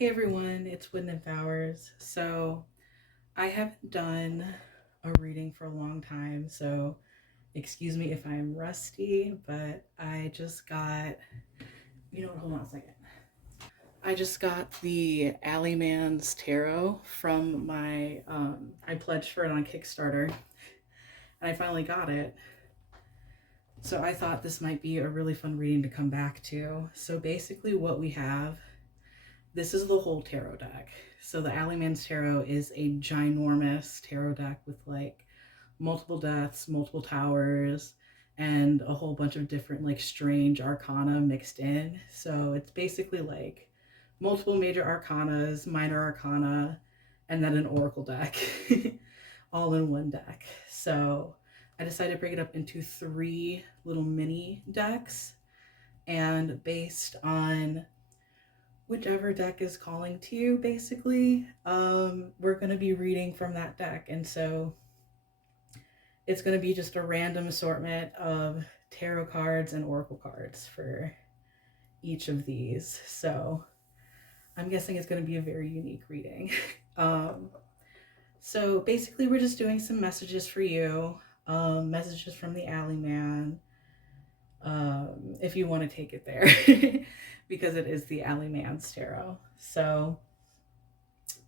Hey everyone, it's Wind and Flowers. So I haven't done a reading for a long time, so excuse me if I'm rusty, but I just got, hold on a second. I just got the Alleyman's Tarot from I pledged for it on Kickstarter, and I finally got it. So I thought this might be a really fun reading to come back to. So basically, what we have, this is the whole tarot deck. So the Alleyman's Tarot is a ginormous tarot deck with like multiple deaths, multiple towers, and a whole bunch of different like strange arcana mixed in. So it's basically like multiple major arcanas, minor arcana, and then an oracle deck all in one deck. So I decided to break it up into three little mini decks, and based on whichever deck is calling to you, basically, we're going to be reading from that deck. And so it's going to be just a random assortment of tarot cards and oracle cards for each of these. So I'm guessing it's going to be a very unique reading. um, so basically, we're just doing some messages for you, messages from the Alleyman, if you want to take it there, because it is the Alleyman's Tarot. So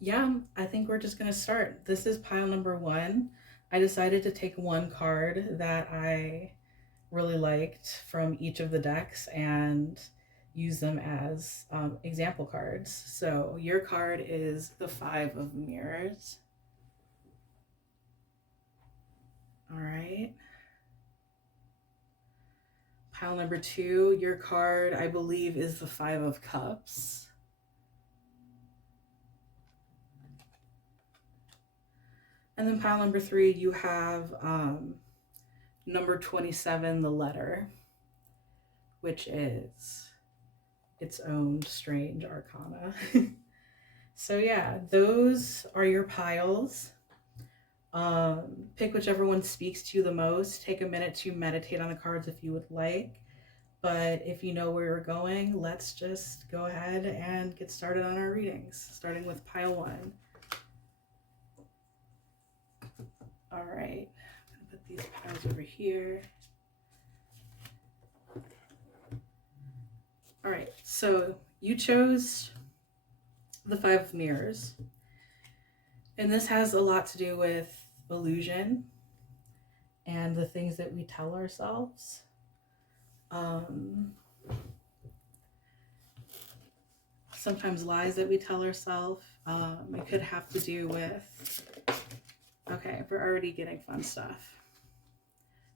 yeah, I think we're just gonna start. This is pile number one. I decided to take one card that I really liked from each of the decks and use them as example cards. So your card is the Five of Mirrors. All right. Pile number two, your card, I believe, is the Five of Cups. And then pile number three, you have number 27, the letter, which is its own strange arcana. So, yeah, those are your piles. Pick whichever one speaks to you the most. Take a minute to meditate on the cards if you would like. But if you know where you're going, let's just go ahead and get started on our readings, starting with pile one. All right, I'm gonna put these piles over here. All right, so you chose the Five of Mirrors, and this has a lot to do with illusion and the things that we tell ourselves. Um, Sometimes lies that we tell ourselves. It could have to do with, okay, we're already getting fun stuff.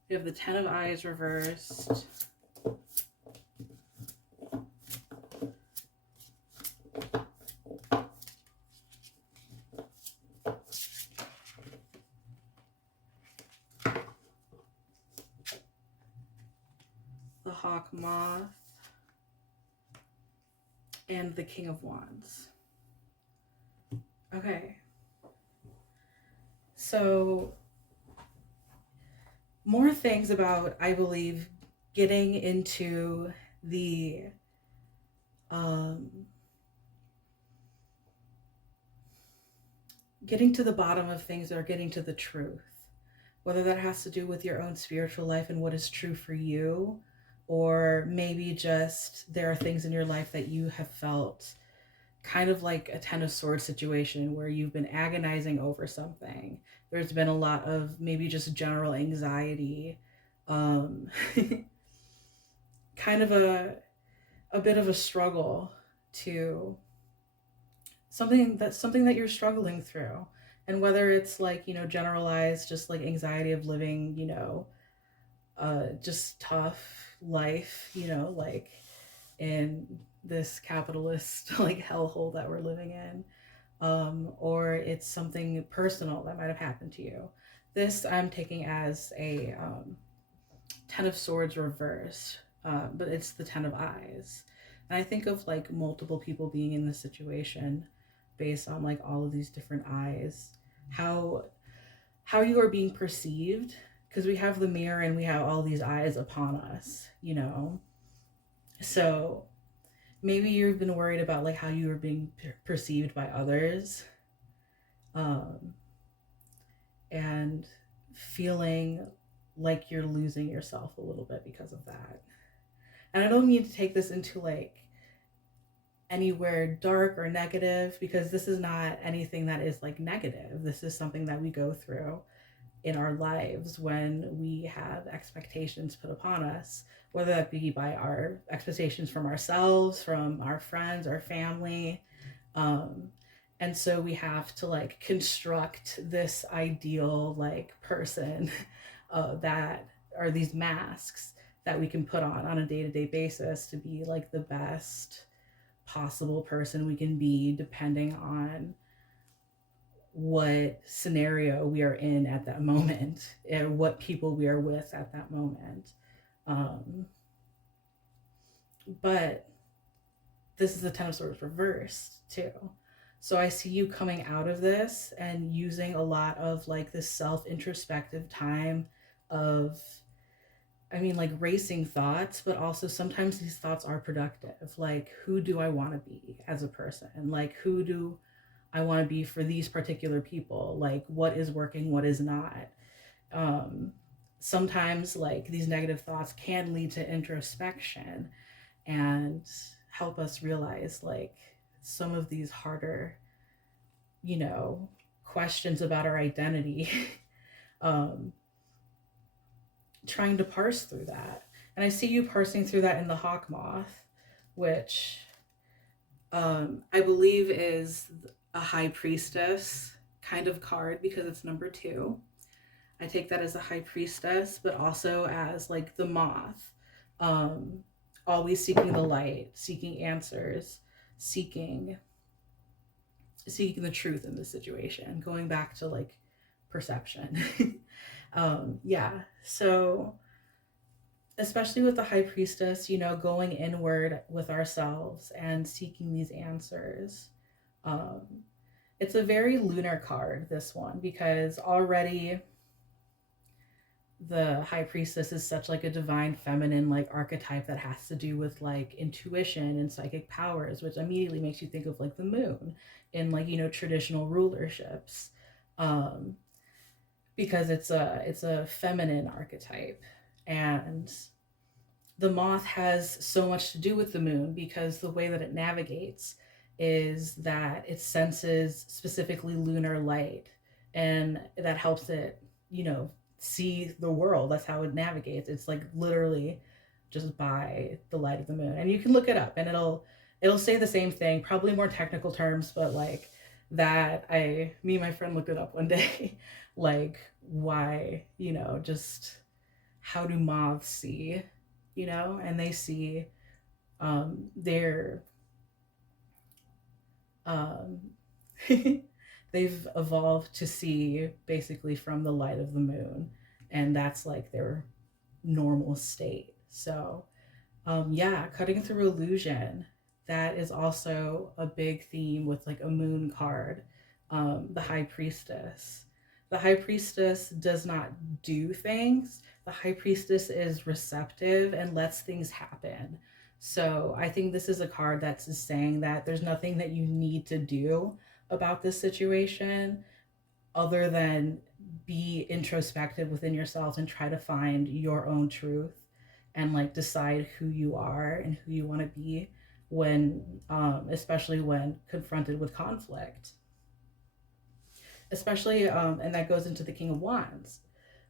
We have the Ten of Eyes reversed. The Hawk Moth. And the King of Wands. Okay. So, more things about, I believe, getting into the getting to the bottom of things, or getting to the truth. Whether that has to do with your own spiritual life and what is true for you, or maybe just there are things in your life that you have felt kind of like a Ten of Swords situation where you've been agonizing over something. There's been a lot of maybe just general anxiety, um, kind of a bit of a struggle to something that you're struggling through. And whether it's like, generalized, just like anxiety of living, just tough life, like in this capitalist like hellhole that we're living in, or it's something personal that might have happened to you. This I'm taking as a Ten of Swords reversed, but it's the Ten of Eyes. And I think of like multiple people being in this situation based on like all of these different eyes, how you are being perceived, because we have the mirror and we have all these eyes upon us. So maybe you've been worried about like how you were being perceived by others, um, and feeling like you're losing yourself a little bit because of that. And I don't mean to take this into like anywhere dark or negative, because this is not anything that is like negative. This is something that we go through in our lives when we have expectations put upon us, whether that be by our expectations from ourselves, from our friends, our family. Um, and so we have to like construct this ideal like person that are these masks that we can put on a day-to-day basis to be like the best possible person we can be, depending on what scenario we are in at that moment and what people we are with at that moment. Um, but this is the Ten of Swords reversed too. So I see you coming out of this and using a lot of like this self introspective time of, I mean, like racing thoughts, but also sometimes these thoughts are productive. Like, who do I want to be as a person? Like, who do I want to be for these particular people? Like, what is working, what is not? Um, Sometimes, like, these negative thoughts can lead to introspection and help us realize, like, some of these harder, you know, questions about our identity. um, Trying to parse through that. And I see you parsing through that in the Hawk Moth, which I believe is a High Priestess kind of card because it's number 2. I take that as a High Priestess, but also as like the moth, um, always seeking the light, seeking answers, seeking seeking the truth in this situation, going back to like perception. Yeah, so especially with the High Priestess, you know, going inward with ourselves and seeking these answers. Um, it's a very lunar card, this one, because already the High Priestess is such like a divine feminine like archetype that has to do with like intuition and psychic powers, which immediately makes you think of like the moon in like, you know, traditional rulerships. Um, because it's a feminine archetype. And the moth has so much to do with the moon because the way that it navigates is that it senses specifically lunar light, and that helps it, you know, see the world. That's how it navigates. It's like literally just by the light of the moon. And you can look it up and it'll say the same thing, probably more technical terms, but like that me and my friend looked it up one day. Like, why, you know, just how do moths see, you know, and they see their um they've evolved to see basically from the light of the moon, and that's like their normal state. So yeah, cutting through illusion, that is also a big theme with like a moon card. The High Priestess, the High Priestess does not do things. The High Priestess is receptive and lets things happen. So I think this is a card that's just saying that there's nothing that you need to do about this situation other than be introspective within yourself and try to find your own truth and like decide who you are and who you want to be when especially when confronted with conflict, especially and that goes into the King of Wands,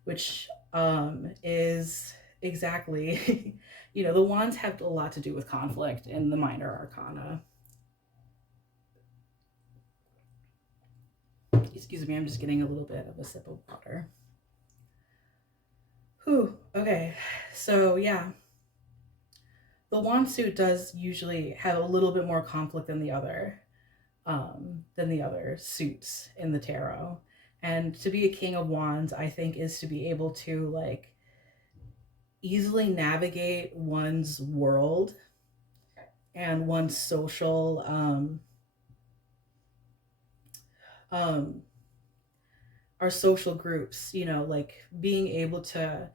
which is exactly you know, the wands have a lot to do with conflict in the minor arcana. Excuse me, I'm just getting a little bit of a sip of water. Whew, okay. So yeah, the wand suit does usually have a little bit more conflict than the other suits in the tarot. And to be a King of Wands, I think, is to be able to like easily navigate one's world and one's social um our social groups, you know, like being able to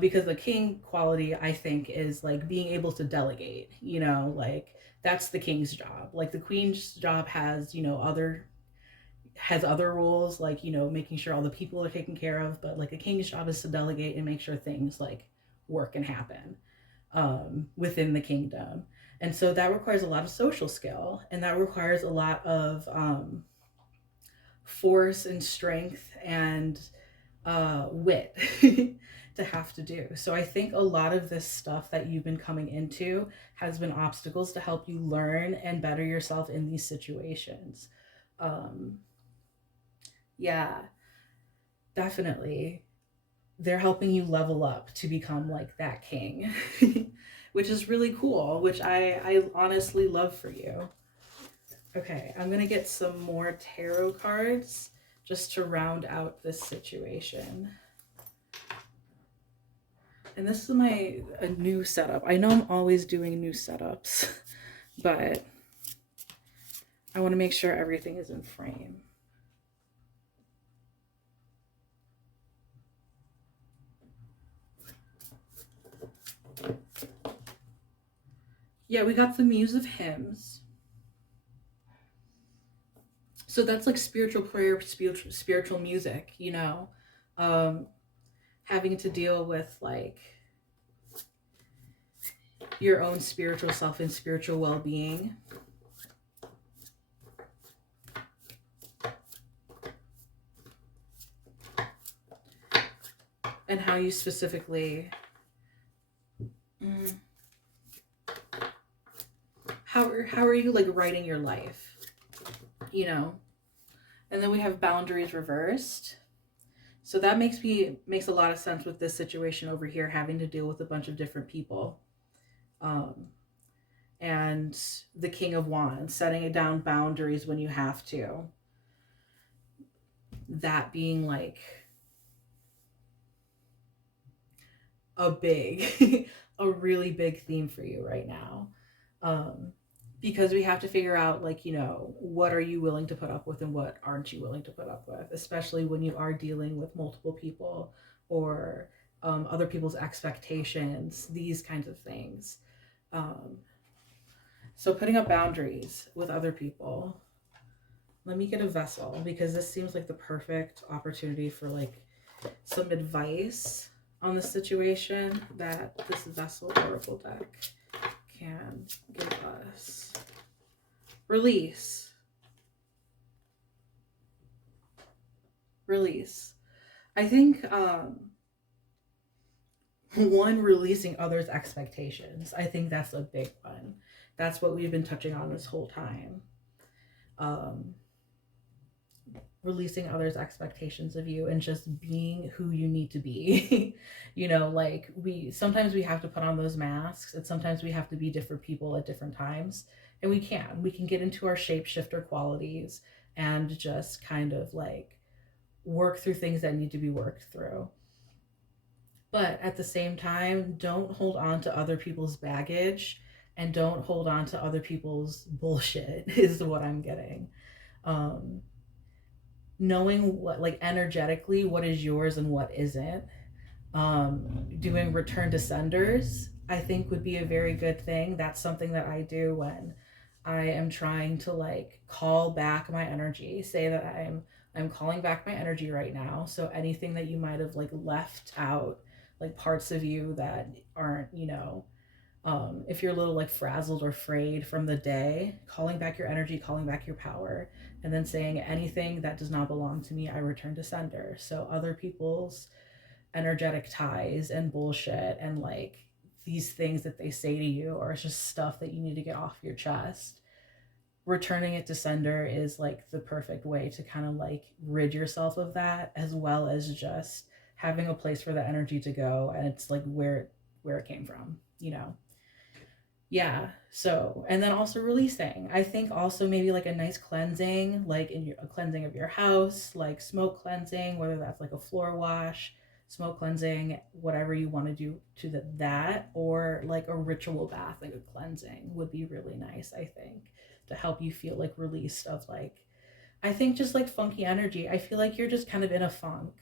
because the king quality, I think, is like being able to delegate, you know, like That's the king's job. Like the queen's job has, other rules, like, making sure all the people are taken care of, but like a king's job is to delegate and make sure things like work and happen within the kingdom. And so that requires a lot of social skill, and that requires a lot of force and strength and wit to have to do. So I think a lot of this stuff that you've been coming into has been obstacles to help you learn and better yourself in these situations. Um, yeah, definitely. They're helping you level up to become like that king, which is really cool, which I honestly love for you. Okay, I'm gonna get some more tarot cards just to round out this situation. And this is a new setup. I know I'm always doing new setups, but I want to make sure everything is in frame. Yeah, we got the Muse of Hymns. So that's like spiritual prayer, spiritual music, um, having to deal with like your own spiritual self and spiritual well-being. And how you specifically how are you like writing your life, and then we have boundaries reversed. So that makes a lot of sense with this situation over here, having to deal with a bunch of different people. um and the King of Wands, setting it down boundaries when you have to, that being like a big a really big theme for you right now. um because we have to figure out, like, what are you willing to put up with and what aren't you willing to put up with, especially when you are dealing with multiple people, or other people's expectations, these kinds of things. um so putting up boundaries with other people. Let me get a vessel, because this seems like the perfect opportunity for like some advice on the situation that this vessel oracle deck can give us. Release. Release. I think one, releasing others' expectations. I think that's a big one. That's what we've been touching on this whole time. Um, Releasing others' expectations of you and just being who you need to be. Like we have to put on those masks, and sometimes we have to be different people at different times. And we can get into our shapeshifter qualities and just kind of like work through things that need to be worked through. But at the same time, don't hold on to other people's baggage, and don't hold on to other people's bullshit is what I'm getting. um Knowing what, like, energetically, what is yours and what isn't. Doing return to senders, I think, would be a very good thing. That's something that I do when I am trying to like call back my energy. Say that I'm calling back my energy right now. So anything that you might have like left out, like parts of you that aren't, if you're a little like frazzled or frayed from the day, calling back your energy, calling back your power, and then saying anything that does not belong to me, I return to sender. So other people's energetic ties and bullshit and like these things that they say to you, or it's just stuff that you need to get off your chest. Returning it to sender is like the perfect way to kind of like rid yourself of that, as well as just having a place for the energy to go, and it's like where it came from, yeah. So, and then also releasing, I think also maybe like a nice cleansing, like a cleansing of your house, like smoke cleansing, whether that's like a floor wash, smoke cleansing, whatever you want to do to that, or like a ritual bath, like a cleansing would be really nice, I think, to help you feel like released of like, I think, just like funky energy. I feel like you're just kind of in a funk,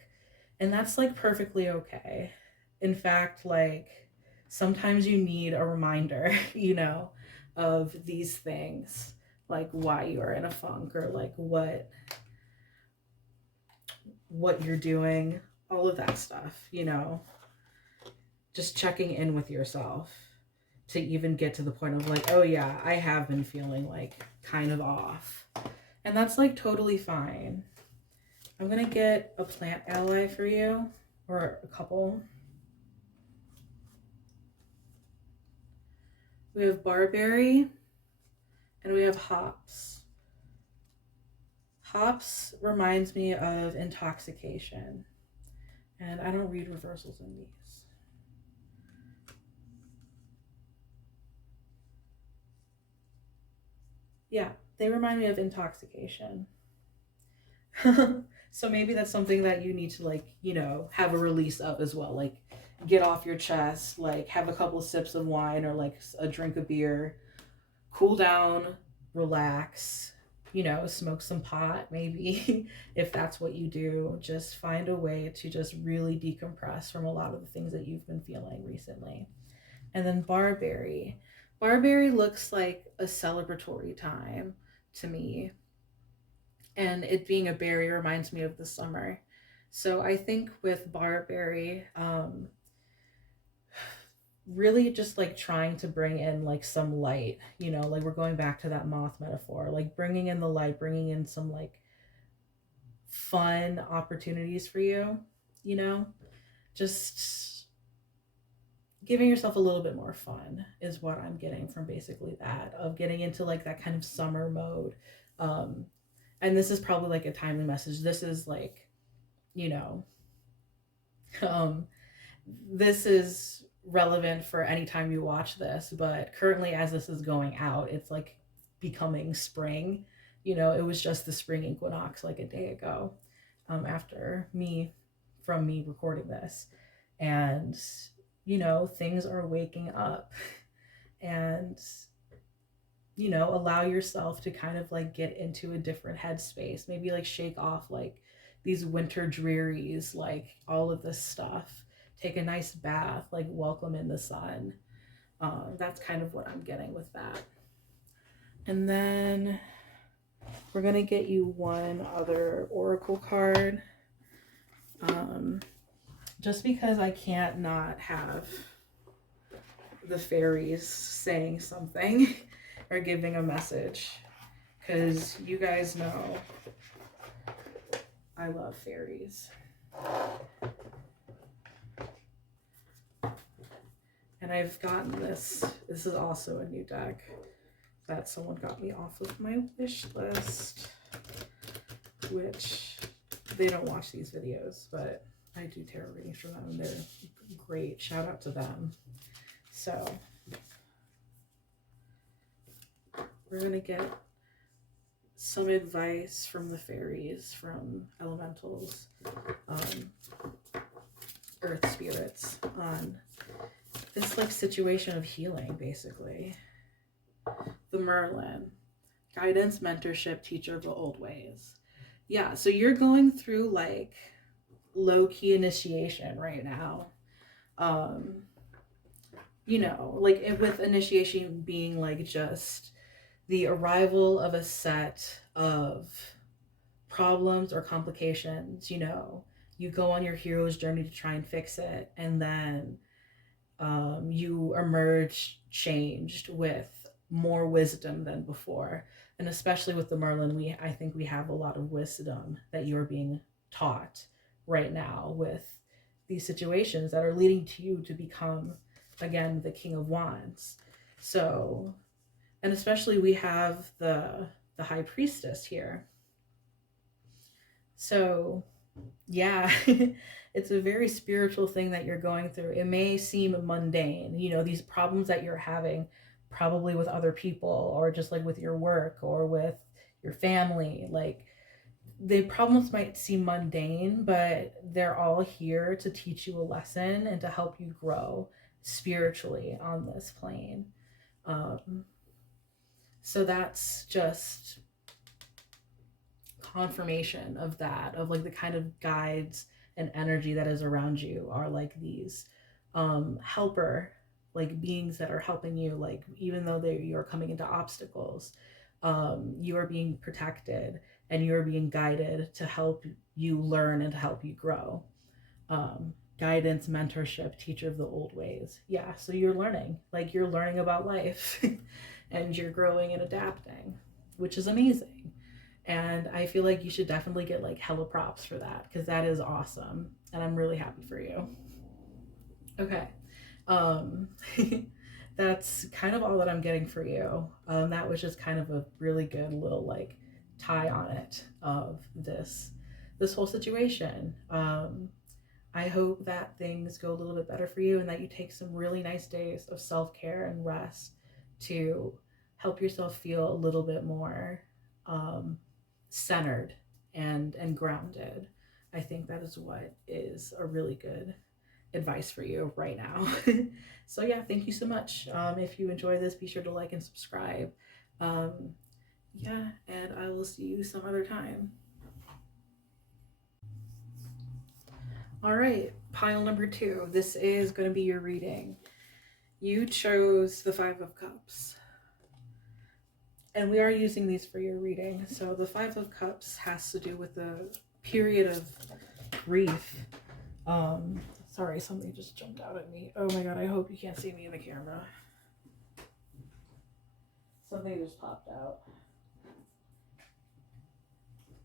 and that's like perfectly okay. In fact, like sometimes you need a reminder, of these things, like why you are in a funk, or like what you're doing, all of that stuff, you know, just checking in with yourself to even get to the point of like, oh yeah, I have been feeling like kind of off. And that's like totally fine. I'm gonna get a plant ally for you, or a couple. We have barberry and we have hops. Hops reminds me of intoxication. And I don't read reversals in these. Yeah, they remind me of intoxication. So maybe that's something that you need to, like, you know, have a release of as well. Like, get off your chest, like, have a couple of sips of wine or like a drink of beer, cool down, relax, you know, smoke some pot maybe if that's what you do. Just find a way to just really decompress from a lot of the things that you've been feeling recently. And then barberry. Barberry looks like a celebratory time to me. And it being a berry reminds me of the summer. So I think with barberry, really just like trying to bring in like some light, you know, like we're going back to that moth metaphor, like bringing in the light, bringing in some like fun opportunities for you, you know, just giving yourself a little bit more fun is what I'm getting from basically that, of getting into like that kind of summer mode. Um, and this is probably like a timely message. This is like, you know, um, this is relevant for any time you watch this, but currently as this is going out, it's like becoming spring. You know, it was just the spring equinox like a day ago, after me, from me recording this. And, you know, things are waking up. And, you know, allow yourself to kind of like get into a different headspace. Maybe like shake off like these winter drearies, like all of this stuff. Take a nice bath, like welcome in the sun. That's kind of what I'm getting with that. And then we're going to get you one other oracle card. Just because I can't not have the fairies saying something or giving a message. Because you guys know I love fairies. And I've gotten this. This is also a new deck that someone got me off of my wish list, which they don't watch these videos, but I do tarot readings for them, and they're great. Shout out to them. So we're going to get some advice from the fairies, from elementals, earth spirits, on this like situation of healing, basically. The Merlin, guidance, mentorship, teacher of the old ways. Yeah, so you're going through like low-key initiation right now. You know, like with initiation being like just the arrival of a set of problems or complications, you know, you go on your hero's journey to try and fix it, and then you emerge changed with more wisdom than before. And especially with the Merlin, I think we have a lot of wisdom that you're being taught right now with these situations that are leading to you to become, again, the King of Wands. So, and especially we have the High Priestess here. So yeah, it's a very spiritual thing that you're going through. It may seem mundane, you know, these problems that you're having probably with other people, or just like with your work or with your family. Like, the problems might seem mundane, but they're all here to teach you a lesson and to help you grow spiritually on this plane. So that's just confirmation of that, of like the kind of guides and energy that is around you are like these helper like beings that are helping you, like even though you're coming into obstacles, you are being protected and you are being guided to help you learn and to help you grow. Guidance, mentorship, teacher of the old ways. Yeah, so you're learning, like you're learning about life and you're growing and adapting, which is amazing. And I feel like you should definitely get like hella props for that because that is awesome. And I'm really happy for you. Okay. Um, that's kind of all that I'm getting for you. That was just kind of a really good little like tie on it of this whole situation. I hope that things go a little bit better for you and that you take some really nice days of self care and rest to help yourself feel a little bit more um, centered and grounded. I think that is what is a really good advice for you right now. So yeah, thank you so much. If you enjoy this, be sure to like and subscribe. Um, yeah, and I will see you some other time. All right, pile number 2. This is going to be your reading. You chose the Five of Cups. And we are using these for your reading. So the Five of Cups has to do with the period of grief. Sorry, something just jumped out at me. Oh my god, I hope you can't see me in the camera. Something just popped out.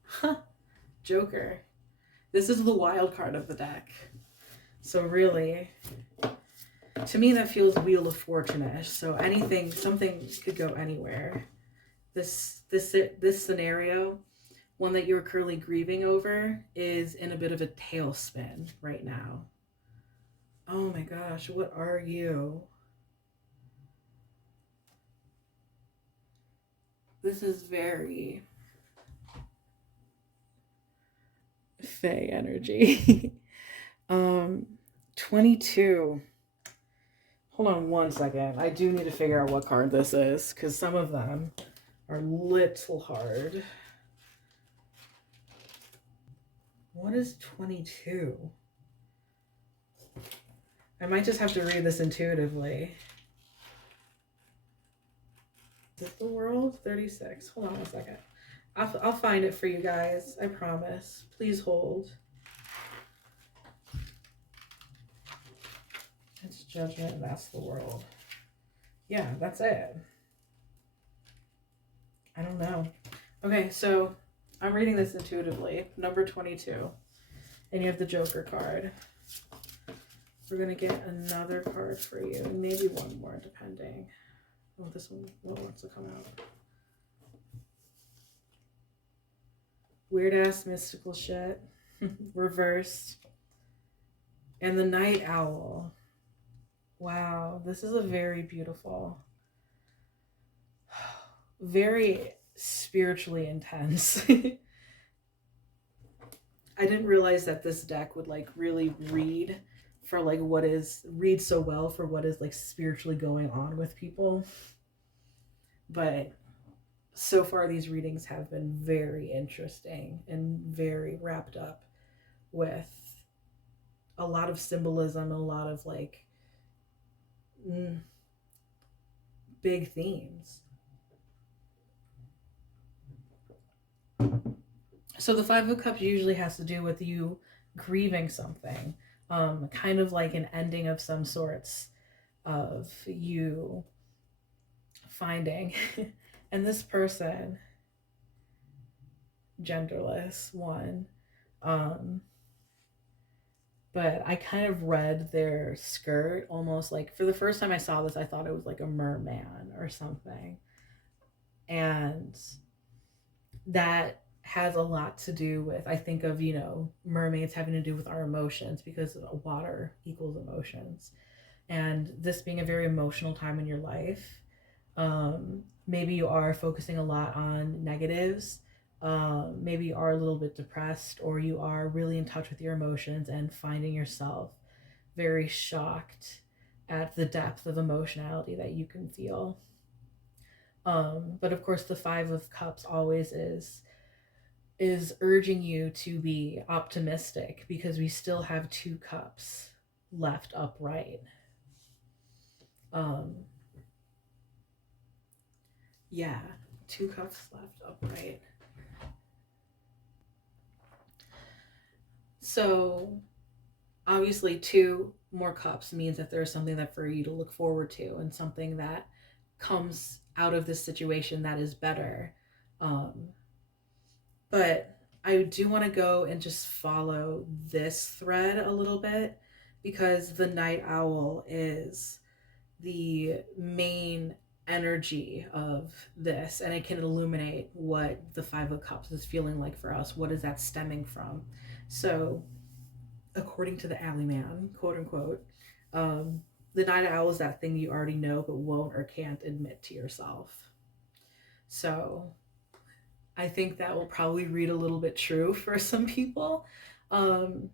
Huh. Joker. This is the wild card of the deck. So really, to me that feels Wheel of Fortune-ish. So anything, something could go anywhere. This scenario, one that you're currently grieving over, is in a bit of a tailspin right now. Oh my gosh, what are you? This is very Fae energy. 22. Hold on one second. I do need to figure out what card this is because some of them are little hard. What is 22? I might just have to read this intuitively. Is it the world? 36. Hold on a second. I'll find it for you guys. I promise. Please hold. It's judgment and that's the world. Yeah, that's it. I don't know. Okay, so I'm reading this intuitively. Number 22. And you have the Joker card. We're going to get another card for you. Maybe one more, depending. Oh, this one wants to come out. Weird ass mystical shit. Reversed. And the Night Owl. Wow, this is a very beautiful, very spiritually intense. I didn't realize that this deck would like really read for like read so well for what is like spiritually going on with people. But so far these readings have been very interesting and very wrapped up with a lot of symbolism, a lot of like big themes. So the Five of Cups usually has to do with you grieving something, kind of like an ending of some sorts, of you finding. And this person, genderless one, but I kind of read their skirt almost like, for the first time I saw this, I thought it was like a merman or something. And that has a lot to do with, I think of, mermaids having to do with our emotions because water equals emotions. And this being a very emotional time in your life, maybe you are focusing a lot on negatives. Maybe you are a little bit depressed, or you are really in touch with your emotions and finding yourself very shocked at the depth of emotionality that you can feel. But of course, the Five of Cups always is urging you to be optimistic because we still have 2 cups left upright. Um, yeah, 2 cups left upright. So obviously 2 more cups means that there's something that for you to look forward to and something that comes out of this situation that is better. Um, but I do want to go and just follow this thread a little bit because the night owl is the main energy of this, and it can illuminate what the Five of Cups is feeling like for us. What is that stemming from? So according to the Alleyman, quote unquote, the night owl is that thing you already know but won't or can't admit to yourself. So I think that will probably read a little bit true for some people. Um,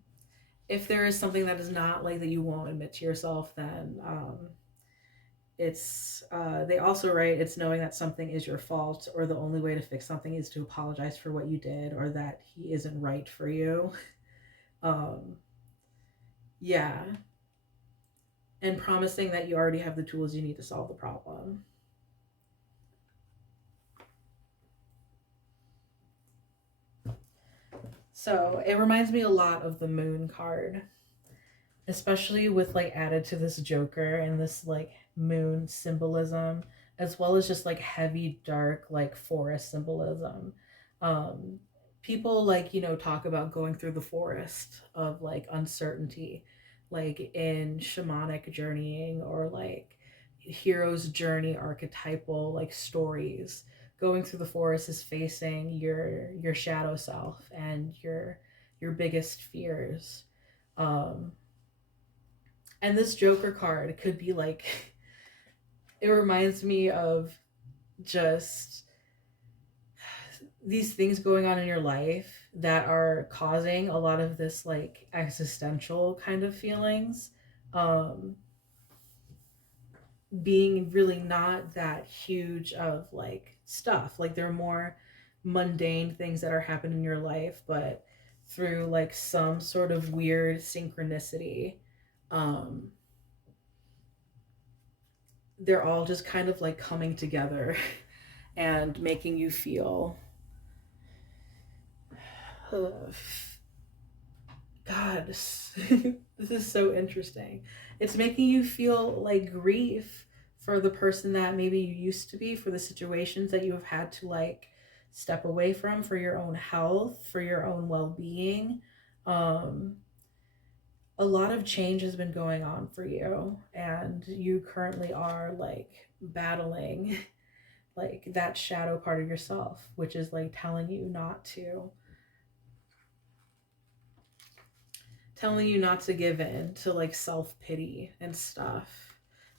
if there is something that is not like that you won't admit to yourself, then it's they also write it's knowing that something is your fault or the only way to fix something is to apologize for what you did or that he isn't right for you. um, yeah, and promising that you already have the tools you need to solve the problem. So it reminds me a lot of the moon card, especially with like added to this Joker and this like moon symbolism, as well as just like heavy, dark, like forest symbolism. Um, People like, talk about going through the forest of like uncertainty, like in shamanic journeying or like hero's journey archetypal like stories. Going through the forest is facing your shadow self and your biggest fears. Um, and this Joker card could be like, it reminds me of just these things going on in your life that are causing a lot of this like existential kind of feelings. Um, Being really not that huge of like stuff. Like they're more mundane things that are happening in your life, but through like some sort of weird synchronicity, um, they're all just kind of like coming together and making you feel God, this is so interesting. It's making you feel like grief for the person that maybe you used to be, for the situations that you have had to like step away from for your own health, for your own well-being. Um, a lot of change has been going on for you, and you currently are like battling like that shadow part of yourself, which is like telling you not to give in to like self pity and stuff.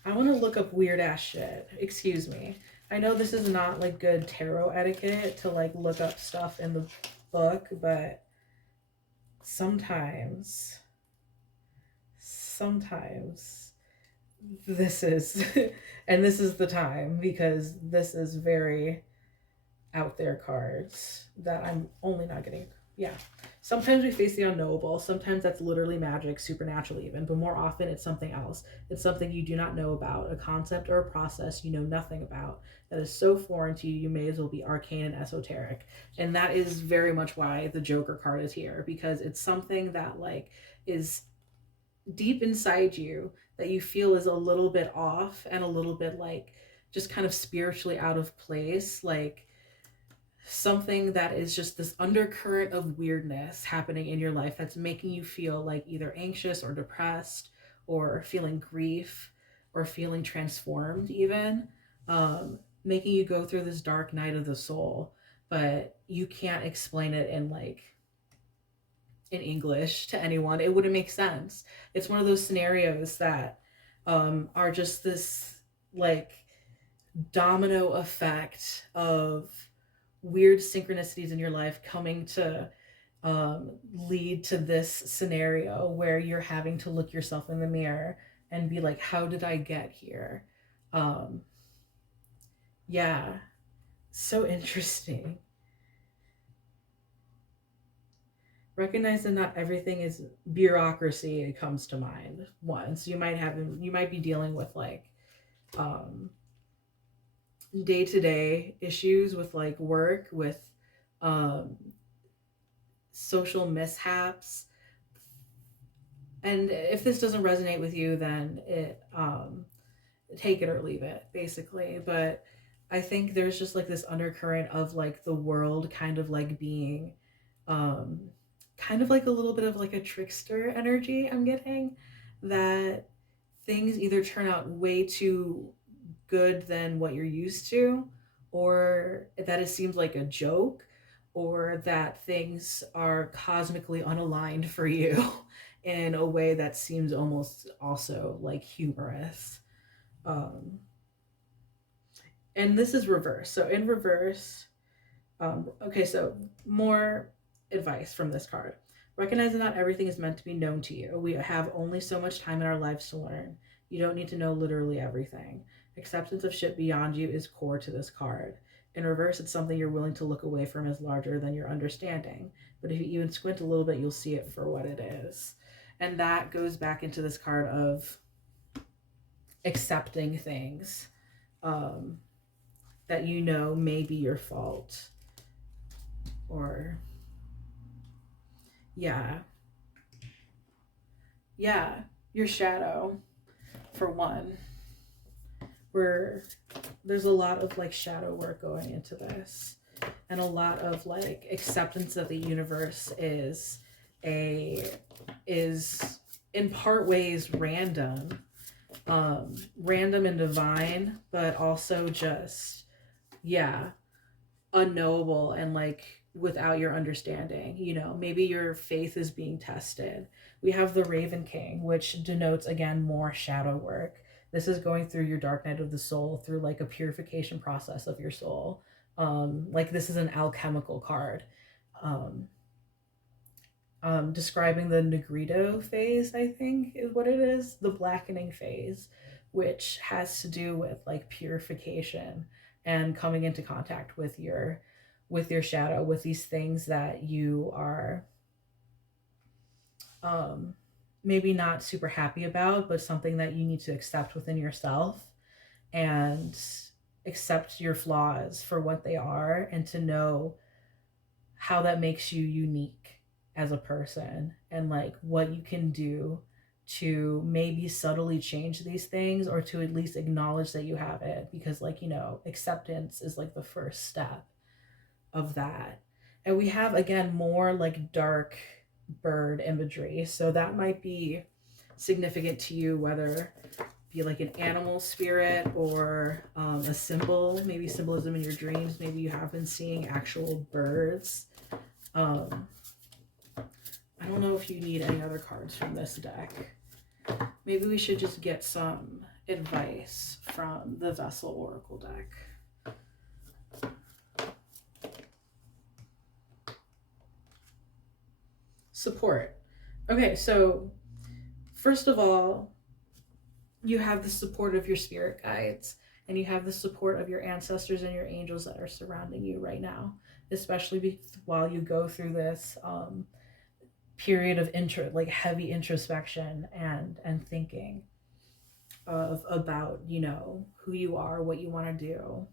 I want to look up weird ass shit. Excuse me. I know this is not like good tarot etiquette to like look up stuff in the book, but sometimes, sometimes this is, and this is the time because this is very out there cards that I'm only not getting. Yeah. Sometimes we face the unknowable. Sometimes that's literally magic, supernatural even, but more often it's something else. It's something you do not know about, a concept or a process you know nothing about that is so foreign to you, you may as well be arcane and esoteric. And that is very much why the Joker card is here, because it's something that like is deep inside you that you feel is a little bit off and a little bit like just kind of spiritually out of place, like something that is just this undercurrent of weirdness happening in your life that's making you feel like either anxious or depressed or feeling grief or feeling transformed even, making you go through this dark night of the soul, but you can't explain it in like in English to anyone. It wouldn't make sense. It's one of those scenarios that are just this like domino effect of weird synchronicities in your life coming to lead to this scenario where you're having to look yourself in the mirror and be like, how did I get here? Um, yeah, so interesting. Recognize that not everything is bureaucracy. It comes to mind once. You might be dealing with like um, day-to-day issues with like work, with um, social mishaps. And if this doesn't resonate with you, then take it or leave it, basically. But I think there's just like this undercurrent of like the world kind of like being um, kind of like a little bit of like a trickster energy I'm getting, that things either turn out way too good than what you're used to, or that it seems like a joke, or that things are cosmically unaligned for you in a way that seems almost also like humorous. Um, and this is reverse. So in reverse, okay, so more advice from this card. Recognize that not everything is meant to be known to you. We have only so much time in our lives to learn. You don't need to know literally everything. Acceptance of shit beyond you is core to this card. In reverse, it's something you're willing to look away from as larger than your understanding. But if you even squint a little bit, you'll see it for what it is. And that goes back into this card of accepting things um, that you know may be your fault, or yeah, yeah, your shadow, for one, where there's a lot of like shadow work going into this, and a lot of like acceptance that the universe a is in part ways random, random and divine, but also just, yeah, unknowable and like without your understanding. You know, maybe your faith is being tested. We have the Raven King, which denotes again more shadow work. This is going through your dark night of the soul, through like a purification process of your soul. Like this is an alchemical card. um Describing the Negrito phase, I think is what it is, the blackening phase, which has to do with like purification and coming into contact with your shadow, with these things that you are um, maybe not super happy about, but something that you need to accept within yourself, and accept your flaws for what they are, and to know how that makes you unique as a person, and like what you can do to maybe subtly change these things, or to at least acknowledge that you have it, because like, you know, acceptance is like the first step of that. And we have again more like dark bird imagery, so that might be significant to you, whether be like an animal spirit, or a symbol, maybe symbolism in your dreams. Maybe you have been seeing actual birds. um, I don't know if you need any other cards from this deck. Maybe we should just get some advice from the Vessel Oracle deck. Support. Okay, so first of all, you have the support of your spirit guides, and you have the support of your ancestors and your angels that are surrounding you right now, especially while you go through this period of like heavy introspection and thinking of about, you know, who you are, what you want to do,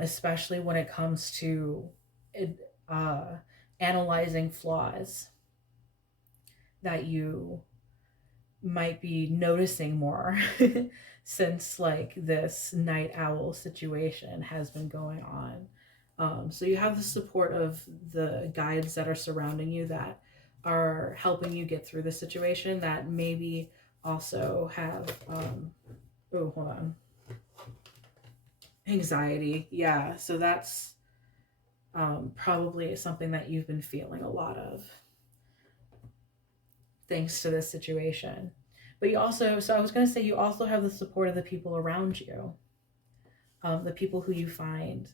especially when it comes to uh, analyzing flaws that you might be noticing more since like this night owl situation has been going on. So you have the support of the guides that are surrounding you, that are helping you get through the situation, that maybe also have oh, hold on, anxiety. Yeah, so that's probably something that you've been feeling a lot of thanks to this situation. But you also, so I was going to say, you also have the support of the people around you, the people who you find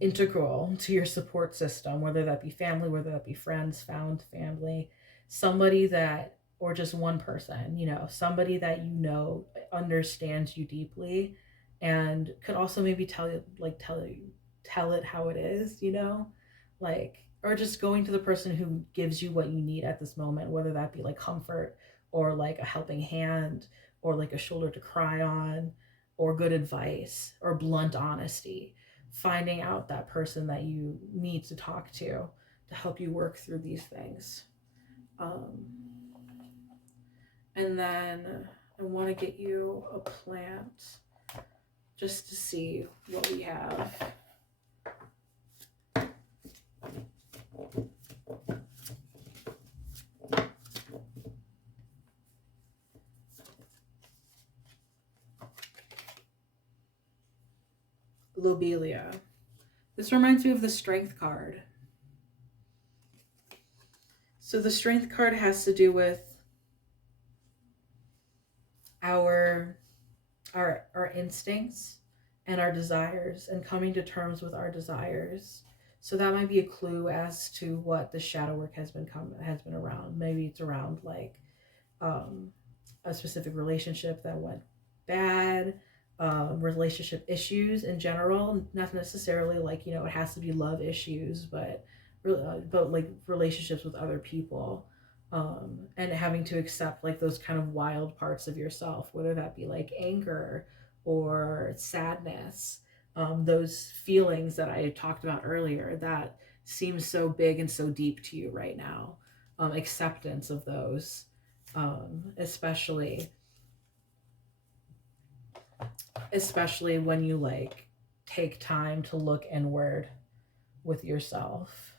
integral to your support system, whether that be family, whether that be friends, found family, somebody that, or just one person, you know, somebody that you know understands you deeply, and could also maybe tell it how it is, you know, like, or just going to the person who gives you what you need at this moment, whether that be like comfort or like a helping hand, or like a shoulder to cry on, or good advice, or blunt honesty. Finding out that person that you need to talk to help you work through these things. Um, and then I want to get you a plant just to see what we have. Lobelia. This reminds me of the Strength card. So the Strength card has to do with our our instincts and our desires, and coming to terms with our desires. So that might be a clue as to what the shadow work has been around. Maybe it's around like um, a specific relationship that went bad, relationship issues in general, not necessarily like, it has to be love issues, but like relationships with other people, and having to accept like those kind of wild parts of yourself, whether that be like anger or sadness, those feelings that I talked about earlier that seem so big and so deep to you right now. Acceptance of those, especially when you like take time to look inward with yourself.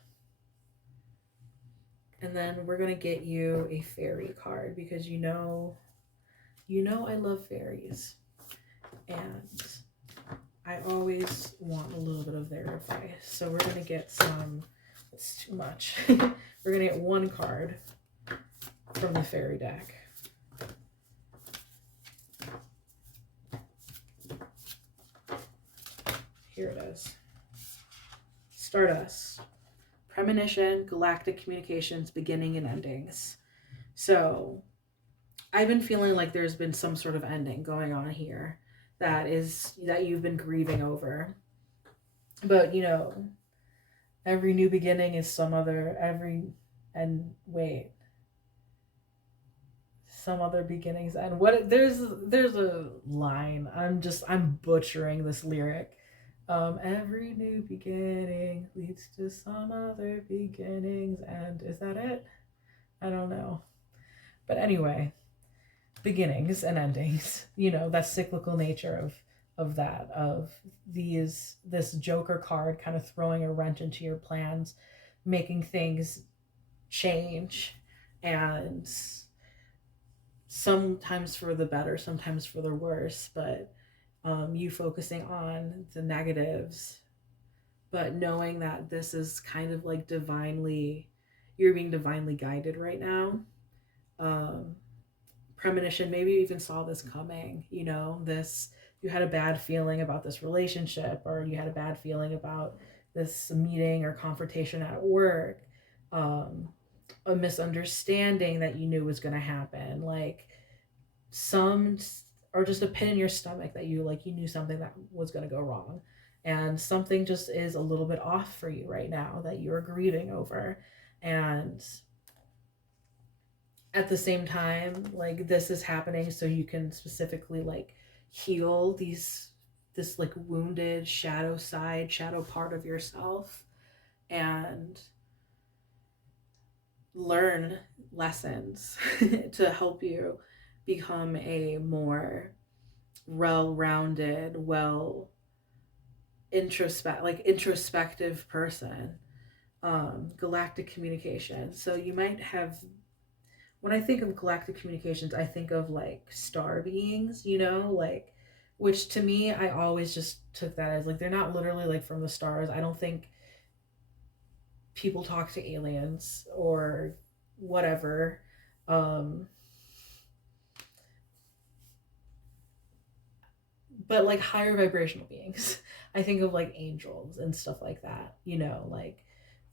And then we're gonna get you a fairy card because I love fairies, and I always want a little bit of their advice. So we're gonna get some. It's too much. We're gonna get one card from the fairy deck. Here it is. Stardust. Premonition, galactic communications, beginning and endings. So I've been feeling like there's been some sort of ending going on here that you've been grieving over. But every new beginning is some other some other beginnings. And what there's a line. I'm butchering this lyric. Every new beginning leads to some other beginnings, and is that it? I don't know. But anyway, beginnings and endings, that cyclical nature of this Joker card kind of throwing a wrench into your plans, making things change, and sometimes for the better, sometimes for the worse, but you focusing on the negatives, but knowing that this is kind of like you're being divinely guided right now. Premonition, maybe you even saw this coming, you had a bad feeling about this relationship, or you had a bad feeling about this meeting or confrontation at work, a misunderstanding that you knew was going to happen, like some, or just a pin in your stomach that you knew something that was going to go wrong, and something just is a little bit off for you right now that you're grieving over. And at the same time, like, this is happening so you can specifically like heal this like wounded shadow part of yourself, and learn lessons to help you become a more well-rounded, introspective person. Galactic communication. So you might have, when I think of galactic communications, I think of like star beings, like, which to me, I always just took that as like, they're not literally like from the stars. I don't think people talk to aliens or whatever. But like higher vibrational beings. I think of like angels and stuff like that, like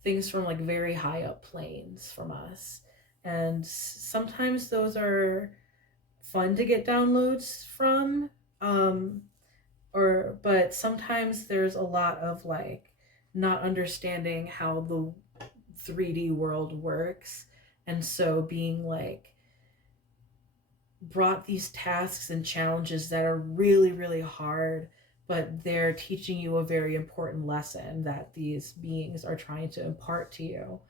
things from like very high up planes from us. And sometimes those are fun to get downloads from. But sometimes there's a lot of like not understanding how the 3D world works. And so being like brought these tasks and challenges that are really, really hard, but they're teaching you a very important lesson that these beings are trying to impart to you.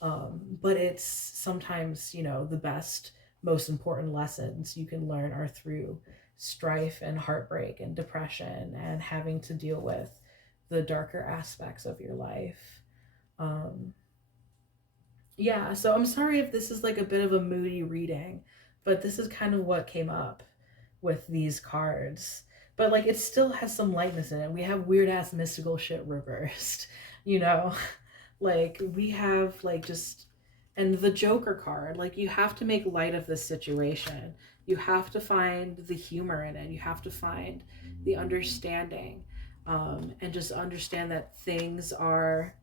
But it's sometimes, the best, most important lessons you can learn are through strife and heartbreak and depression and having to deal with the darker aspects of your life. Um, yeah, so I'm sorry if this is like a bit of a moody reading, but this is kind of what came up with these cards. But like it still has some lightness in it. We have weird ass mystical shit reversed, you know? Like we have like just and the Joker card, like you have to make light of this situation. You have to find the humor in it. You have to find the understanding. And just understand that things are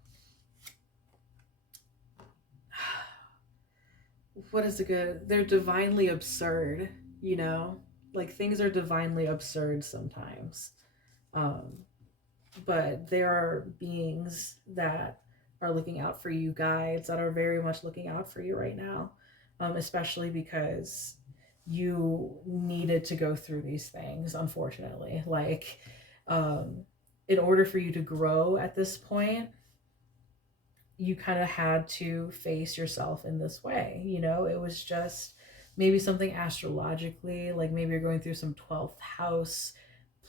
what is it good? They're divinely absurd, you know? Like things are divinely absurd sometimes. Um, but there are beings that are looking out for you, guides that are very much looking out for you right now, especially because you needed to go through these things, unfortunately. Like, um, in order for you to grow at this point, you kind of had to face yourself in this way. It was just maybe something astrologically, like maybe you're going through some 12th house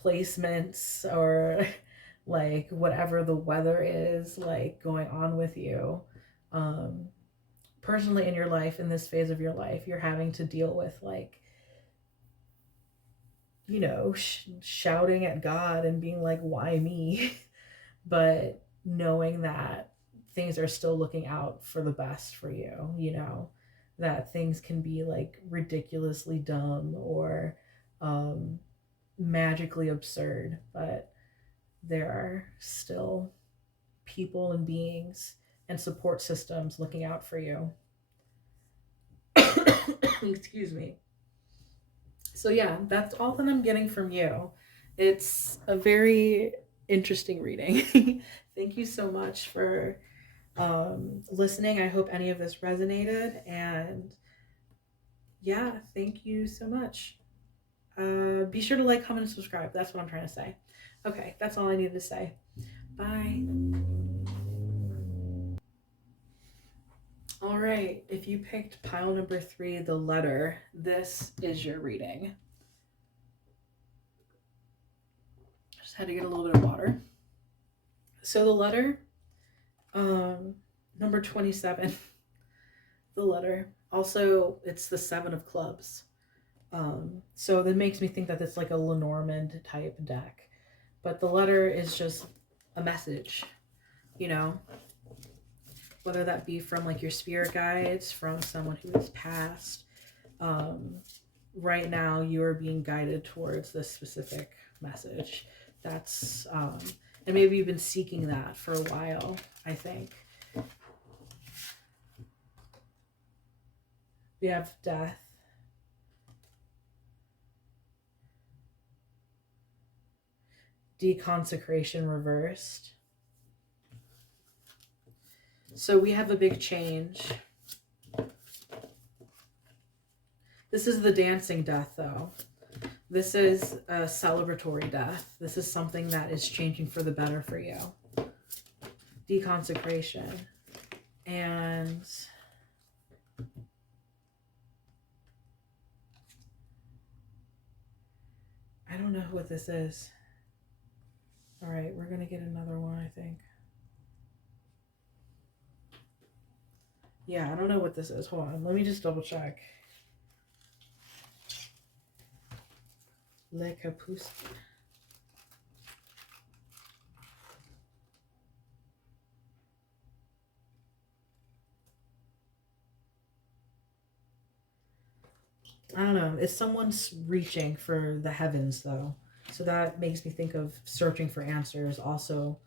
placements or like whatever the weather is like going on with you. Um, Personally, in your life, in this phase of your life, you're having to deal with like, shouting at God and being like, why me? But knowing that things are still looking out for the best for you, that things can be like ridiculously dumb or um, magically absurd, but there are still people and beings and support systems looking out for you. Excuse me. So, yeah, that's all that I'm getting from you. It's a very interesting reading. Thank you so much for listening. I hope any of this resonated. And yeah, thank you so much. Be sure to like, comment, and subscribe. That's what I'm trying to say. Okay, that's all I needed to say. Bye. All right, if you picked pile number 3, the letter, this is your reading. Just had to get a little bit of water. So the letter, number 27, the letter. Also, it's the 7 of clubs. So that makes me think that it's like a Lenormand type deck. But the letter is just a message, you know, whether that be from like your spirit guides, from someone who has passed. Right now, you are being guided towards this specific message. That's, and maybe you've been seeking that for a while, I think. We have death. Deconsecration reversed. So we have a big change. This is the dancing death, though. This is a celebratory death. This is something that is changing for the better for you. Deconsecration. And I don't know what this is. All right, we're going to get another one, I think. Yeah, I don't know what this is. Hold on. Let me just double check. Le Capuce. I don't know. It's someone's reaching for the heavens, though. So that makes me think of searching for answers. Also,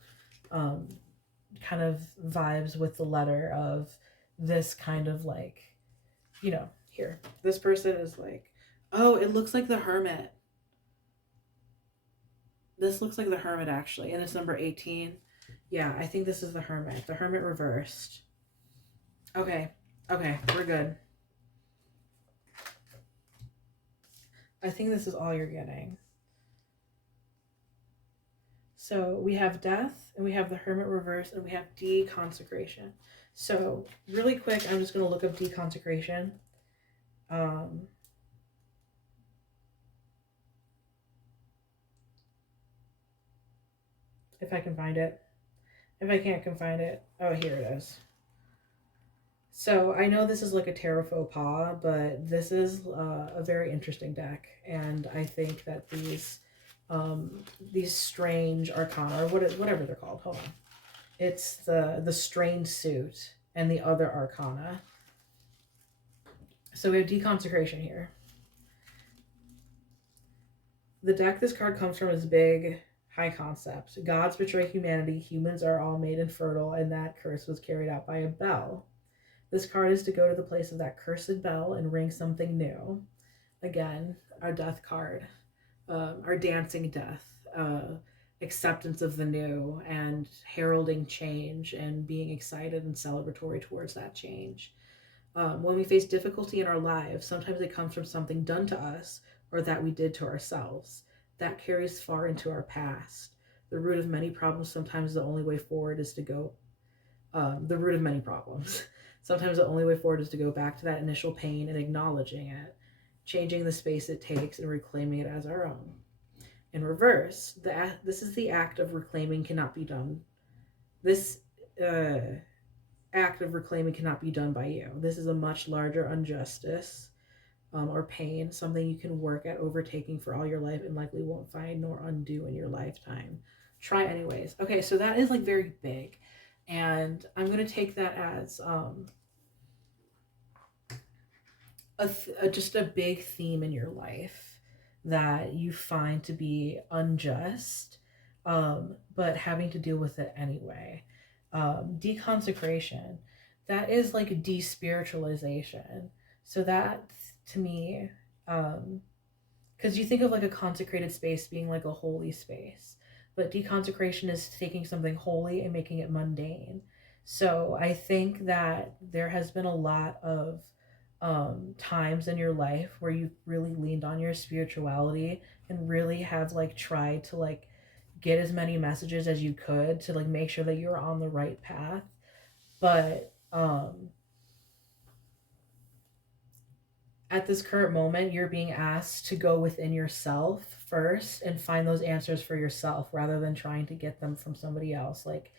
kind of vibes with the letter of this kind of like, here. This person is like, oh, it looks like the Hermit. This looks like the Hermit, actually. And it's number 18. Yeah, I think this is the Hermit. The Hermit reversed. Okay. Okay, we're good. I think this is all you're getting. So we have death, and we have the hermit reverse, and we have deconsecration. So really quick, I'm just going to look up deconsecration. Um, if I can find it. If I can't find it, oh, here it is. So I know this is like a tarot faux pas, but this is a very interesting deck, and I think that these strange arcana, or whatever they're called. Hold on, it's the strange suit and the other arcana. So we have deconsecration here. The deck this card comes from is big, high concept. Gods betray humanity. Humans are all made infertile, and that curse was carried out by a bell. This card is to go to the place of that cursed bell and ring something new. Again, our death card, our dancing death, acceptance of the new, and heralding change and being excited and celebratory towards that change. When we face difficulty in our lives, sometimes it comes from something done to us or that we did to ourselves. That carries far into our past. The root of many problems, sometimes the only way forward is to go, the root of many problems. Sometimes the only way forward is to go back to that initial pain and acknowledging it, changing the space it takes and reclaiming it as our own. In reverse, this is the act of reclaiming cannot be done. This act of reclaiming cannot be done by you. This is a much larger injustice or pain, something you can work at overtaking for all your life and likely won't find nor undo in your lifetime. Try anyways. Okay, so that is like very big. And I'm going to take that as just a big theme in your life that you find to be unjust, but having to deal with it anyway. Deconsecration, that is like a despiritualization. So that to me, because you think of like a consecrated space being like a holy space, but deconsecration is taking something holy and making it mundane. So I think that there has been a lot of times in your life where you've really leaned on your spirituality and really have like tried to like get as many messages as you could to like make sure that you're on the right path. But at this current moment, you're being asked to go within yourself first and find those answers for yourself rather than trying to get them from somebody else. Like,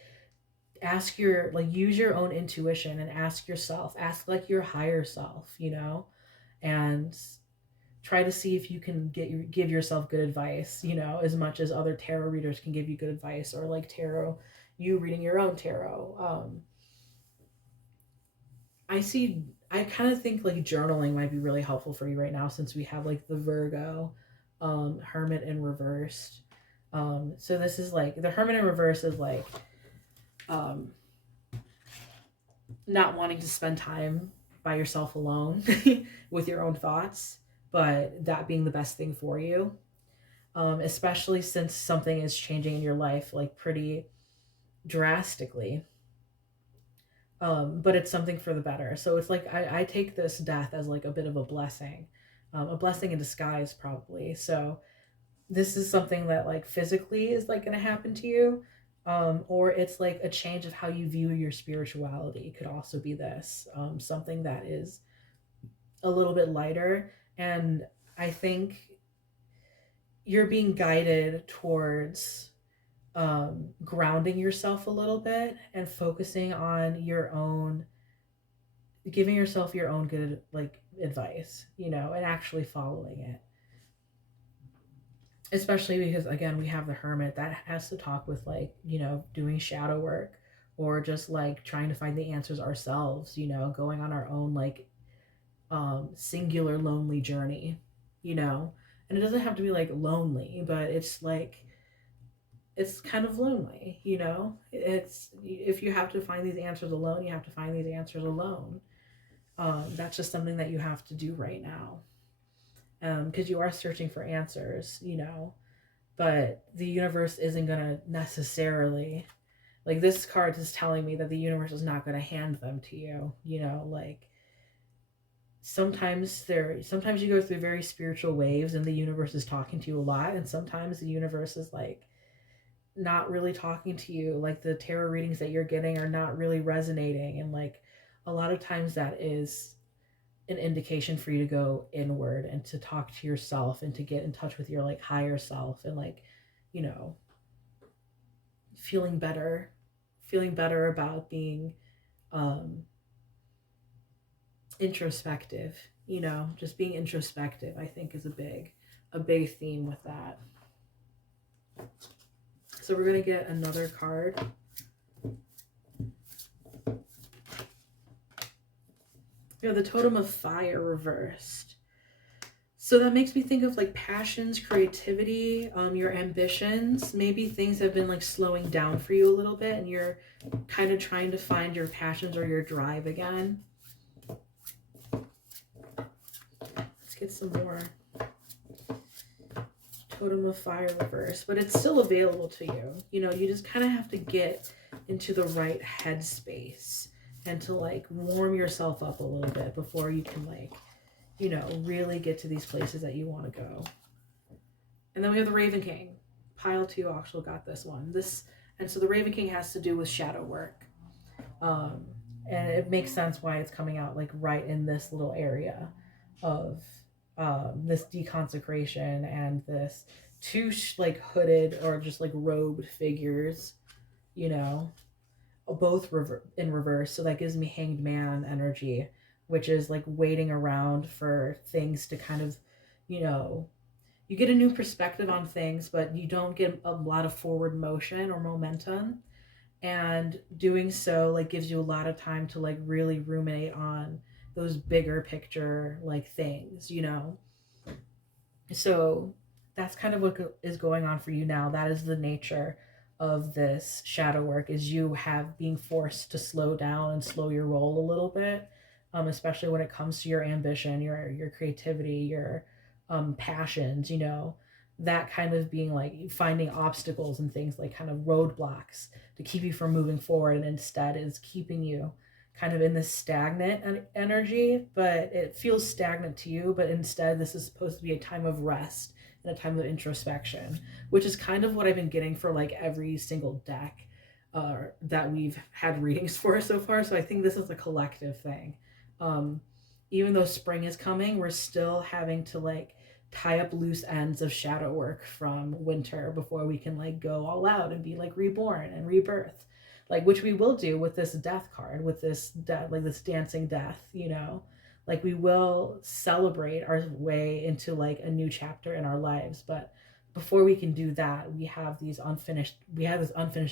use your own intuition and ask yourself, ask like your higher self, and try to see if you can give yourself good advice, as much as other tarot readers can give you good advice, or like you reading your own tarot. I kind of think like journaling might be really helpful for you right now, since we have like the Virgo hermit in reversed. So this is like the hermit in reverse is like not wanting to spend time by yourself alone with your own thoughts, but that being the best thing for you. Especially since something is changing in your life like pretty drastically. But it's something for the better. So it's like I take this death as like a bit of a blessing in disguise, probably. So this is something that like physically is like going to happen to you, or it's like a change of how you view your spirituality. Could also be this, something that is a little bit lighter. And I think you're being guided towards grounding yourself a little bit and focusing on your own, giving yourself your own good like advice, and actually following it. Especially because again, we have the hermit that has to talk with like, doing shadow work, or just like trying to find the answers ourselves, going on our own like singular lonely journey, and it doesn't have to be like lonely, but it's like it's kind of lonely, it's, if you have to find these answers alone, you have to find these answers alone. That's just something that you have to do right now, because you are searching for answers, but the universe isn't going to necessarily, like, this card is telling me that the universe is not going to hand them to you, like sometimes you go through very spiritual waves and the universe is talking to you a lot, and sometimes the universe is like not really talking to you. Like the tarot readings that you're getting are not really resonating, and like a lot of times that is an indication for you to go inward and to talk to yourself and to get in touch with your like higher self, and like, you know, feeling better, feeling better about being um introspective, you know, just being introspective, I think is a big theme with that. So we're going to get another card. We have the Totem of Fire reversed. So that makes me think of like passions, creativity, your ambitions. Maybe things have been like slowing down for you a little bit and you're kind of trying to find your passions or your drive again. Let's get some more. Totem of Fire reverse, but it's still available to you. You know, you just kind of have to get into the right headspace and to like warm yourself up a little bit before you can like, you know, really get to these places that you want to go. And then we have the Raven King. Pile 2 also got this one. And so the Raven King has to do with shadow work. And it makes sense why it's coming out like right in this little area of this deconsecration and this two like hooded or just like robed figures, you know, both in reverse. So that gives me Hanged Man energy, which is like waiting around for things to kind of, you know, you get a new perspective on things, but you don't get a lot of forward motion or momentum. And doing so like gives you a lot of time to like really ruminate on those bigger picture like things, you know. So that's kind of what is going on for you now. That is the nature of this shadow work, is you have being forced to slow down and slow your roll a little bit, especially when it comes to your ambition, your creativity, your passions, you know, that kind of being like finding obstacles and things like kind of roadblocks to keep you from moving forward, and instead is keeping you kind of in this stagnant energy, but it feels stagnant to you, but instead this is supposed to be a time of rest and a time of introspection, which is kind of what I've been getting for like every single deck that we've had readings for so far. So I think this is a collective thing. Even though spring is coming, we're still having to like tie up loose ends of shadow work from winter before we can like go all out and be like reborn and rebirth, like, which we will do with this death card, with this like this dancing death, you know, like we will celebrate our way into like a new chapter in our lives. But before we can do that, we have this unfinished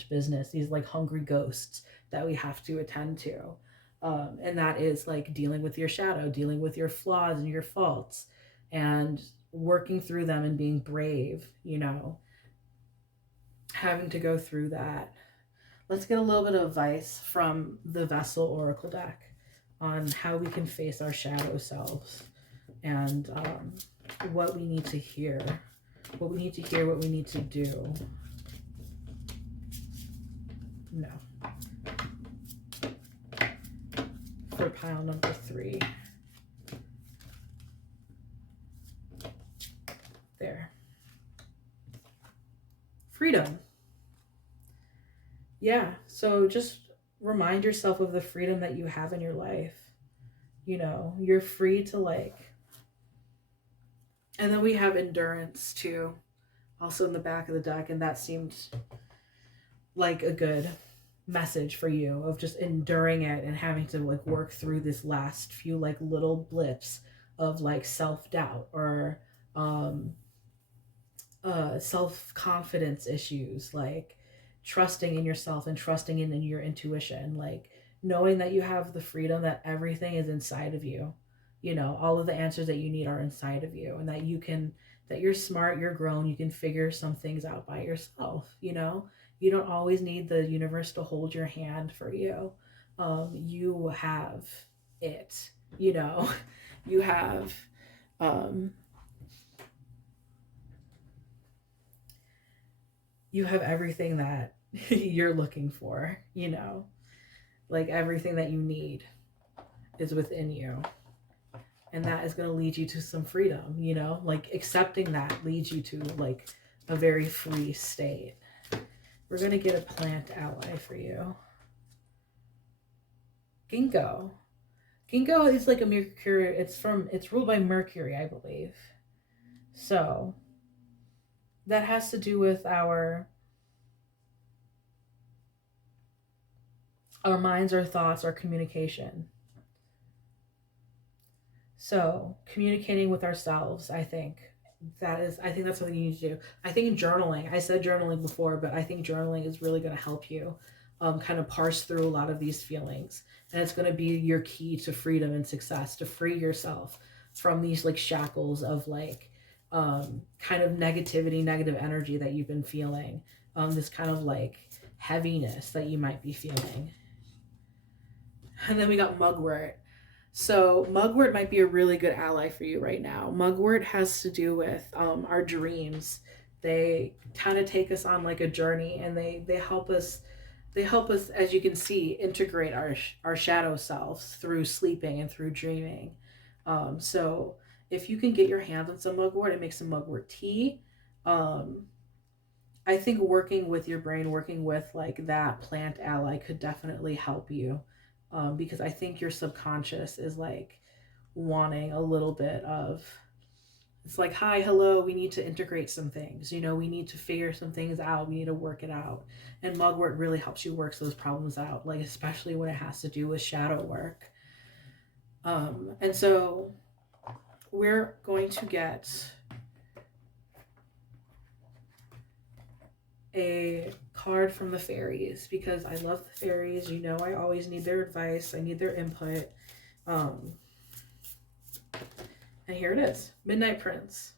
business, these like hungry ghosts that we have to attend to. And that is like dealing with your shadow, dealing with your flaws and your faults, and working through them and being brave, you know, having to go through that. Let's get a little bit of advice from the Vessel Oracle deck on how we can face our shadow selves, and what we need to hear, what we need to do. No. For pile number 3. There. Freedom. Yeah, so just remind yourself of the freedom that you have in your life. You know, you're free to like, and then we have endurance too, also in the back of the deck, and that seemed like a good message for you of just enduring it and having to like work through this last few like little blips of like self-doubt or self-confidence issues, like trusting in yourself and trusting in your intuition, like knowing that you have the freedom, that everything is inside of you, you know, all of the answers that you need are inside of you, and that you can, that you're smart, you're grown, you can figure some things out by yourself, you know. You don't always need the universe to hold your hand for you. You have it, you know. You have you have everything that you're looking for, you know, like everything that you need is within you. and that is going to lead you to some freedom, you know, like accepting that leads you to like a very free state. We're going to get a plant ally for you. Ginkgo. Ginkgo is like a Mercury. It's ruled by Mercury, I believe. So that has to do with our minds, our thoughts, our communication. So communicating with ourselves, I think that's something you need to do. I think journaling, I said journaling before, but I think journaling is really going to help you kind of parse through a lot of these feelings. And it's going to be your key to freedom and success, to free yourself from these like shackles of like kind of negativity, negative energy that you've been feeling, this kind of like heaviness that you might be feeling. And then we got mugwort. So mugwort might be a really good ally for you right now. Mugwort has to do with our dreams. They kind of take us on like a journey, and they help us. They help us, as you can see, integrate our shadow selves through sleeping and through dreaming. So if you can get your hands on some mugwort and make some mugwort tea, um, I think working with your brain, working with like that plant ally could definitely help you, because I think your subconscious is like wanting a little bit of, it's like, hi, hello, we need to integrate some things. You know, we need to figure some things out. We need to work it out. And mugwort really helps you work those problems out, like especially when it has to do with shadow work. And so we're going to get a card from the fairies because I love the fairies. You know, I always need their advice. I need their input. And here it is. Midnight Prince.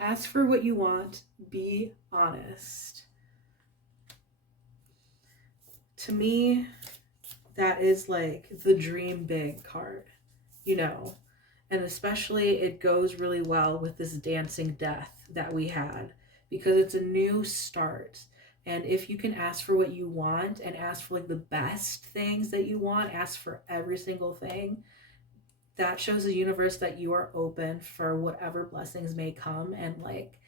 Ask for what you want. Be honest. To me, that is like the dream big card, you know. And especially it goes really well with this dancing death that we had, because it's a new start. And if you can ask for what you want and ask for like the best things that you want, ask for every single thing, that shows the universe that you are open for whatever blessings may come. And like,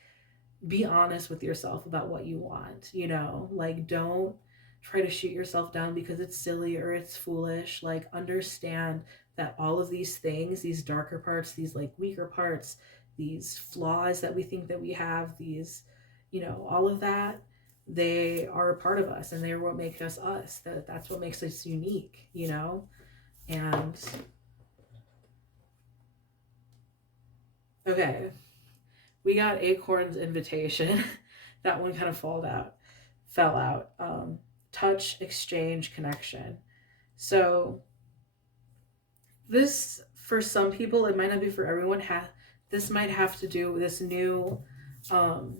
be honest with yourself about what you want, you know, like don't try to shoot yourself down because it's silly or it's foolish. Like, understand that all of these things, these darker parts, these like weaker parts, these flaws that we think that we have, these, you know, all of that, they are a part of us and they're what makes us us. That's what makes us unique, you know. And okay, we got Acorn's Invitation. That one kind of fell out. Touch, exchange, connection. So this, for some people, it might not be for everyone. This might have to do with um,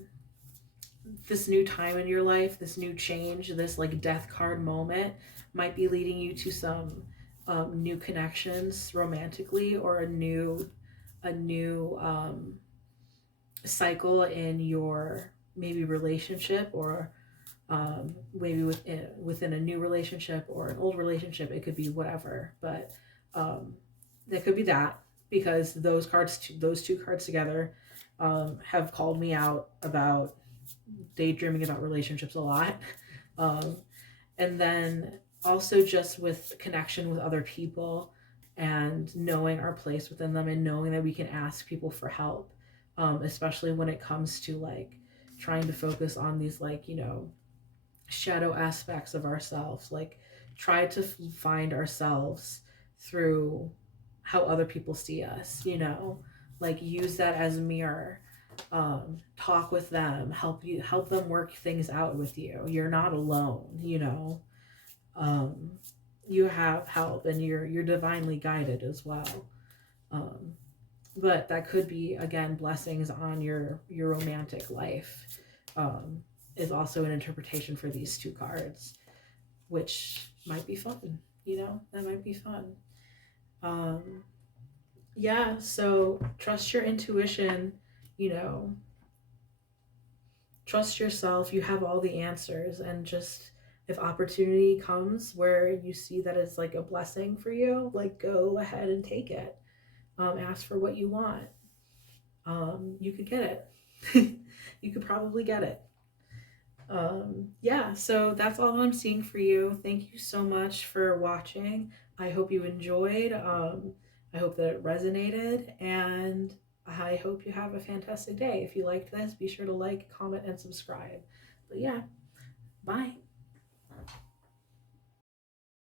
this new time in your life, this new change, this like death card moment might be leading you to some new connections romantically, or a new cycle in your maybe relationship, or maybe within a new relationship or an old relationship. It could be whatever, but that could be that, because those two cards together have called me out about daydreaming about relationships a lot. um, and then also just with connection with other people and knowing our place within them and knowing that we can ask people for help, especially when it comes to like trying to focus on these like, you know, shadow aspects of ourselves. Like, try to find ourselves through how other people see us, you know, like use that as a mirror. Talk with them, help them work things out with you. You're not alone, you know. um, you have help and you're divinely guided as well. um, but that could be, again, blessings on your romantic life, um, is also an interpretation for these two cards, which might be fun, you know. That might be fun. um, yeah, so trust your intuition, you know, trust yourself. You have all the answers, and just, if opportunity comes where you see that it's like a blessing for you, like go ahead and take it. Ask for what you want. You could get it. You could probably get it. Yeah, so that's all I'm seeing for you. Thank you so much for watching. I hope you enjoyed. I hope that it resonated, and I hope you have a fantastic day. If you liked this, be sure to like, comment, and subscribe. But yeah, bye.